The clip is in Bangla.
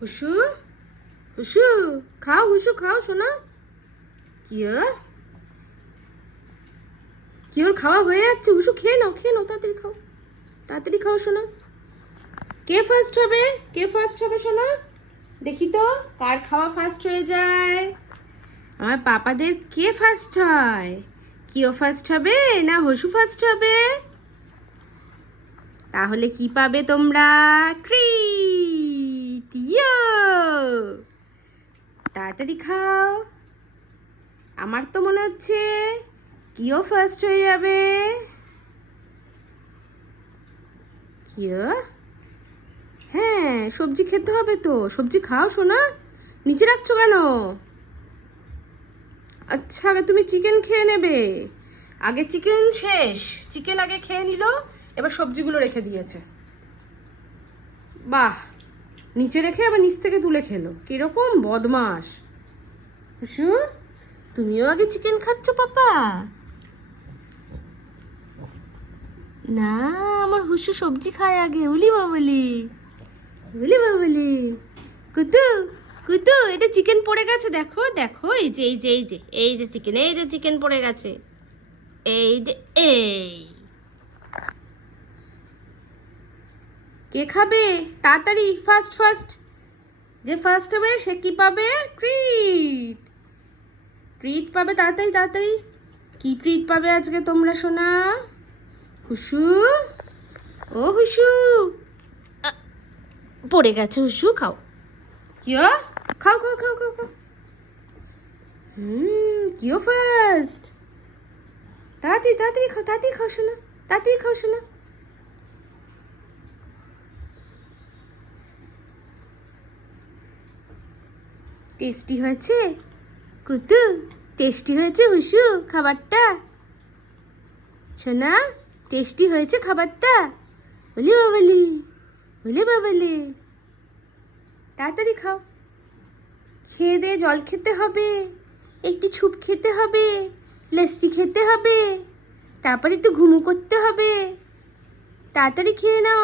হুসু হুসু খাও, হুসু খাও শোনা। কি কি ওর খাওয়া হয়ে যাচ্ছে? হুসু খেয়ে নাও, খেয়ে নাও, তাড়াতাড়ি খাও, তাড়াতাড়ি খাও শোনা। কে ফার্স্ট হবে? কে ফার্স্ট হবে শোনা? দেখি তো কার খাওয়া ফার্স্ট হয়ে যায়। আমার পাপাদের কে ফার্স্ট হয়? কিও ফার্স্ট হবে না হসু ফার্স্ট হবে? তাহলে কি পাবে তোমরা? ট্রিট। ইয়ো, তাড়াতাড়ি খাও। আমার তো মনে হচ্ছে কিও ফার্স্ট হয়ে যাবে। কিও, হ্যাঁ সবজি খেতে হবে তো, সবজি খাও শোনা। নিচে রাখছো কেন? আচ্ছা আগে তুমি চিকেন খেয়ে নেবে। আগে চিকেন শেষ, চিকেন আগে খেয়ে নিল, এবার সবজিগুলো রেখে দিয়েছে। বাহ, নিচে রেখে আবার নিচ থেকে তুলে খেলো, কিরকম বদমাস। হুসু, তুমিও আগে চিকেন খাচ্ছ পাপা? না, আমার হুসু সবজি খায় আগে। উলি বাবলি, উলি বাবলি। কুতু, কুতু, এটা চিকেন পড়ে গেছে, দেখো দেখো, এই যে এই যে এই যে এই যে চিকেন, এই যে চিকেন পড়ে গেছে, এই যে এই। কে খাবে? তাড়াতাড়ি, ফার্স্ট ফার্স্ট। যে ফার্স্ট হবে সে কি পাবে? ট্রিট। ট্রিট পাবে, তাড়াতাড়ি তাড়াতাড়ি। কি ট্রিট পাবে আজকে তোমরা শোনা? হুসু, ও হুসু, আ, পড়ে গেছে হুসু, খাও। কিও, খাও খাও খাও খাও খাও। কিও ফার্স্ট। তাড়াতাড়ি তাড়াতাড়ি খাও, তাড়াতাড়ি খাও শোনা, তাড়াতাড়ি খাও শোনা। টেস্টি হয়েছে কুতু? টেস্টি হয়েছে হুসু খাবারটা? শোনা, টেস্টি হয়েছে খাবারটা? বলি বাবলি, বলি বাবলি। তাড়াতাড়ি খাও, খেয়ে দিয়ে জল খেতে হবে, একটু স্যুপ খেতে হবে, লস্যি খেতে হবে, তারপরে একটু ঘুমু করতে হবে। তাড়াতাড়ি খেয়ে নাও।